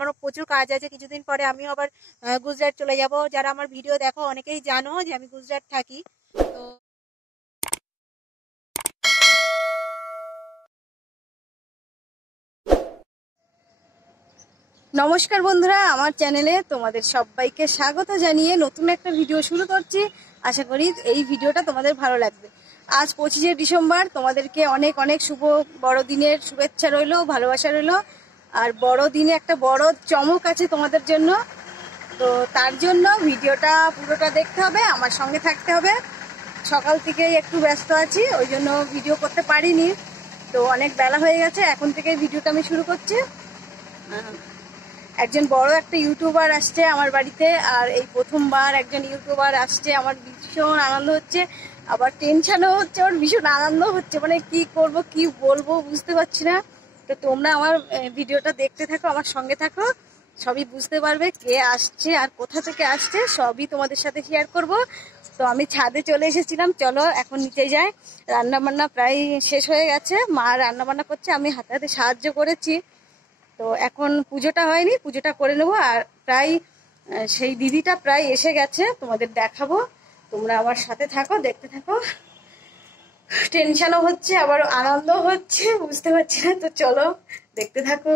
আমারও প্রচুর কাজ আছে। কিছুদিন পরে আমিও আবার গুজরাট চলে যাব। যারা আমার ভিডিও দেখো অনেকেই জানো যে আমি গুজরাট থাকি। তো নমস্কার বন্ধুরা, আমার চ্যানেলে তোমাদের সবাইকে স্বাগত জানিয়ে নতুন একটা ভিডিও শুরু করছি। আশা করি এই ভিডিওটা তোমাদের ভালো লাগবে। আজ 25শে ডিসেম্বর, তোমাদেরকে অনেক অনেক শুভ বড়দিনের শুভেচ্ছা রইলো, ভালোবাসা রইলো। আর বড়দিনে একটা বড় চমক আছে তোমাদের জন্য। তো তার জন্য ভিডিওটা পুরোটা দেখতে হবে, আমার সঙ্গে থাকতে হবে। সকাল থেকেই একটু ব্যস্ত আছি, ওই জন্য ভিডিও করতে পারিনি। তো অনেক বেলা হয়ে গেছে, এখন থেকে ভিডিওটা আমি শুরু করছি। একজন বড় একটা ইউটিউবার আসছে আমার বাড়িতে, আর এই প্রথমবার একজন ইউটিউবার আসছে। আমার ভীষণ আনন্দ হচ্ছে, আবার টেনশনও হচ্ছে, আমার ভীষণ আনন্দ হচ্ছে। মানে কি করব কি বলবো বুঝতে পারছি না। তো তোমরা আমার ভিডিওটা দেখতে থাকো, আমার সঙ্গে থাকো, সবই বুঝতে পারবে কে আসছে আর কোথা থেকে আসছে, সবই তোমাদের সাথে শেয়ার করব। তো আমি ছাদে চলে এসেছিলাম, চলো এখন নিচে যাই। রান্না বান্না প্রায় শেষ হয়ে গেছে, মা রান্না বান্না করছে, আমি হাতে হাতে সাহায্য করেছি। তো এখন পুজোটা হয়নি, পুজোটা করে নেবো। আর প্রায় সেই দিদিটা প্রায় এসে গেছে, তোমাদের দেখাবো। তোমরা আমার সাথে থাকো, দেখতে থাকো। টেনশনও হচ্ছে আবার আনন্দ হচ্ছে, বুঝতে পারছি না। তো চলো দেখতে থাকো।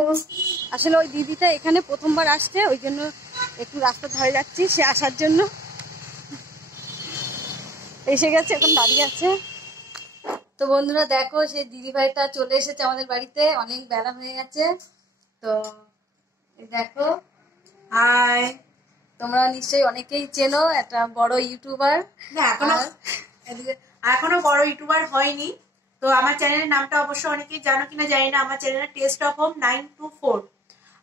আসলে ওই দিদিটা এখানে প্রথমবার আসছে, ওই জন্য একটু রাস্তা ধরে যাচ্ছি সে আসার জন্য। এসে গেছে, এখন দাঁড়িয়ে আছে। তো বন্ধুরা দেখো, সেই দিদিভাইটা চলে এসেছে আমাদের বাড়িতে, অনেক বেলা হয়ে গেছে। তো দেখো, হাই। তোমরা নিশ্চয়ই অনেকেই চেনো, একটা বড় ইউটিউবার। এখনো বড় ইউটিউবার হয়নি। তো আমার চ্যানেলের নামটা অবশ্য অনেকেই জানো কিনা জানি না। আমার চ্যানেলের টেস্ট অফ হোম 924।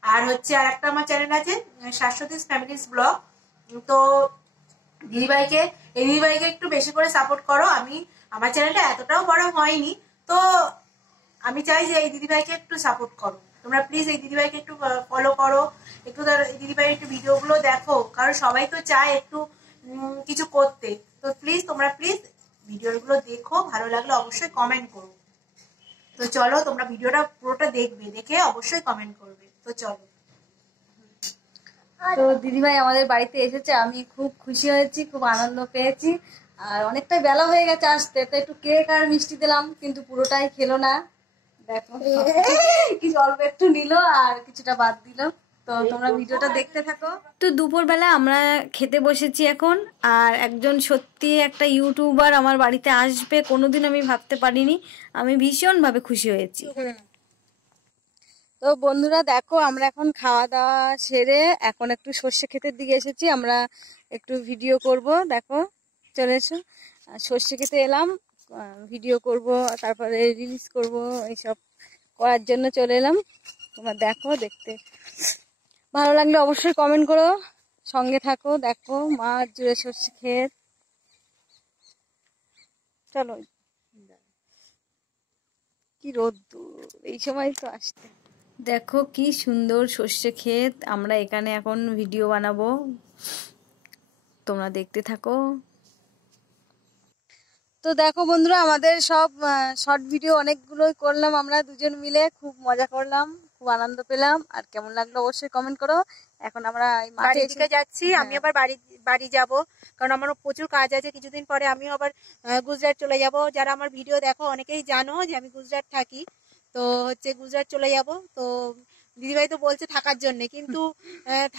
আর হচ্ছে আর একটা আমার চ্যানেল আছে শাশ্বতীস ফ্যামিলিস ব্লগ। তো এই দিদিভাইকে একটু বেশি করে সাপোর্ট করো। আমার চ্যানেলটা এতটাও বড় হয়নি, তো আমি চাই যে এই দিদিভাইকে একটু সাপোর্ট করো। তোমরা প্লিজ এই দিদিভাইকে একটু ফলো করো, একটু এই দিদিভাইয়ের একটু ভিডিওগুলো দেখো, কারণ সবাই তো চায় একটু কিছু করতে। তো তোমরা প্লিজ ভিডিওগুলো দেখো, ভালো লাগলে অবশ্যই কমেন্ট করো। তো চলো, তোমরা ভিডিওটা পুরোটা দেখবে, দেখে অবশ্যই কমেন্ট করবে। তো চলো। তো দিদিভাই আমাদের বাড়িতে এসেছে, আমি খুব খুশি হয়েছি, খুব আনন্দ পেয়েছি। আর অনেকটাই বেলা হয়ে গেছে আসতে, তো একটু কেক আর মিষ্টি দিলাম, কিন্তু পুরোটাই খেলো না। দেখো কিছু অল্প একটু নিল আর কিছুটা বাদ দিল। তো তোমরা ভিডিওটা দেখতে থাকো। তো দুপুরবেলা আমরা খেতে বসেছি এখন। আর একজন সত্যি একটা ইউটিউবার আমার বাড়িতে আসবে কোনোদিন আমি ভাবতে পারিনি, আমি ভীষণভাবে খুশি হয়েছি। তো বন্ধুরা দেখো, আমরা এখন খাওয়া দাওয়া সেরে এখন একটু সর্ষে ক্ষেতের দিকে এসেছি, আমরা একটু ভিডিও করব। দেখো চলে এসো, সর্ষে ক্ষেতে এলাম, ভিডিও করব, তারপরে রিলিজ করব, এইসব করার জন্য চলে এলাম। তোমরা দেখো, দেখতে ভালো লাগলে অবশ্যই কমেন্ট করো, সঙ্গে থাকো। দেখো মাঠ জুড়ে সর্ষে ক্ষেত। চলো, কি রোদ্দুর এই সময় তো আসতে। দেখো কি সুন্দর সর্ষে ক্ষেত, আমরা এখানে এখন ভিডিও বানাবো, তোমরা দেখতে থাকো। তো দেখো বন্ধুরা, আমাদের সব শর্ট ভিডিও অনেকগুলোই করলাম আমরা দুজন মিলে, খুব মজা করলাম, খুব আনন্দ পেলাম। আর কেমন লাগলো অবশ্যই কমেন্ট করো। এখন আমরা বাড়ির দিকে যাচ্ছি, আমি আবার বাড়ি যাব, কারণ আমারও প্রচুর কাজ আছে। কিছুদিন পরে আমিও আবার গুজরাট চলে যাব। যারা আমার ভিডিও দেখো অনেকেই জানো যে আমি গুজরাট থাকি। তো হচ্ছে গুজরাট চলে যাব। তো দিদিভাই তো বলছে থাকার জন্য, কিন্তু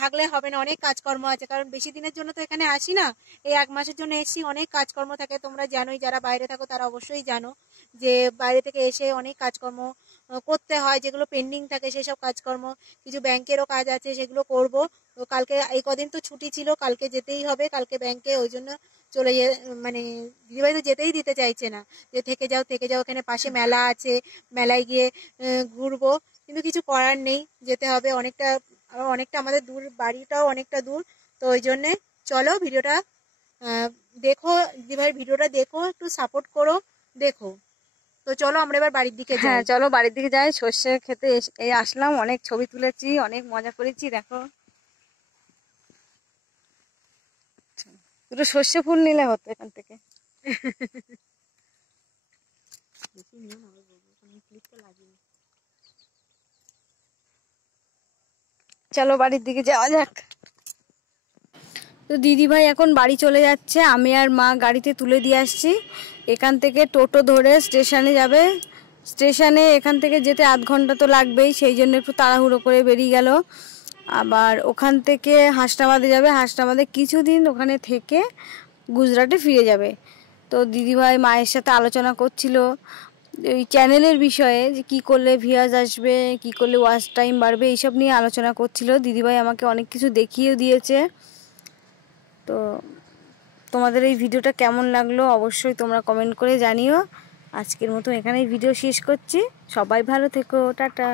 থাকলে হবে না, অনেক কাজকর্ম আছে। কারণ বেশি দিনের জন্য তো এখানে আসি না, এই 1 মাসের জন্য এসেছি। অনেক কাজকর্ম থাকে, তোমরা জানোই, যারা বাইরে থাকো তারা অবশ্যই জানো যে বাইরে থেকে এসে অনেক কাজকর্ম করতে হয়, যেগুলো পেন্ডিং থাকে সেসব কাজকর্ম। কিছু ব্যাংকেরও কাজ আছে, সেগুলো করব। তো কালকে এই কদিন তো ছুটি ছিল, কালকে যেতেই হবে, কালকে ব্যাংকে। ওই জন্য মানে দিদিভাই তো যেতেই দিতে চাইছে না, যে থেকে যাও থেকে যাও, এখানে পাশে মেলা আছে, মেলায় গিয়ে ঘুরবো। কিন্তু কিছু করার নেই, যেতে হবে। অনেকটা আমাদের দূর, বাড়িটাও অনেকটা দূর। তো ওই জন্যে চলো ভিডিওটা দেখো, দিদিভাইয়ের ভিডিওটা দেখো, একটু সাপোর্ট করো, দেখো। তো চলো আমরা এবার বাড়ির দিকে যাই। হ্যাঁ চলো বাড়ির দিকে যাই। সর্ষে খেতে এই আসলাম, অনেক ছবি তুলেছি, অনেক মজা করেছি। দেখো দুটো সর্ষে ফুল নিলে হতো এখান থেকে। চলো বাড়ির দিকে যাওয়া যাক। তো দিদিভাই এখন বাড়ি চলে যাচ্ছে, আমি আর মা গাড়িতে তুলে দিয়ে আসছি। এখান থেকে টোটো ধরে স্টেশনে যাবে। স্টেশনে এখান থেকে যেতে আধ ঘন্টা তো লাগবেই, সেই জন্য একটু তাড়াহুড়ো করে বেরিয়ে গেল। আবার ওখান থেকে হাসনাবাদে যাবে, হাসনাবাদে কিছুদিন ওখানে থেকে গুজরাটে ফিরে যাবে। তো দিদিভাই মায়ের সাথে আলোচনা করছিল এই চ্যানেলের বিষয়ে, যে কী করলে ভিউয়ার্স আসবে, কী করলে ওয়াচ টাইম বাড়বে, এইসব নিয়ে আলোচনা করছিল। দিদিভাই আমাকে অনেক কিছু দেখিয়েও দিয়েছে। তো তোমাদের এই ভিডিওটা কেমন লাগলো অবশ্যই তোমরা কমেন্ট করে জানিও। আজকের মতো এখানেই ভিডিও শেষ করছি। সবাই ভালো থেকো, টাটা।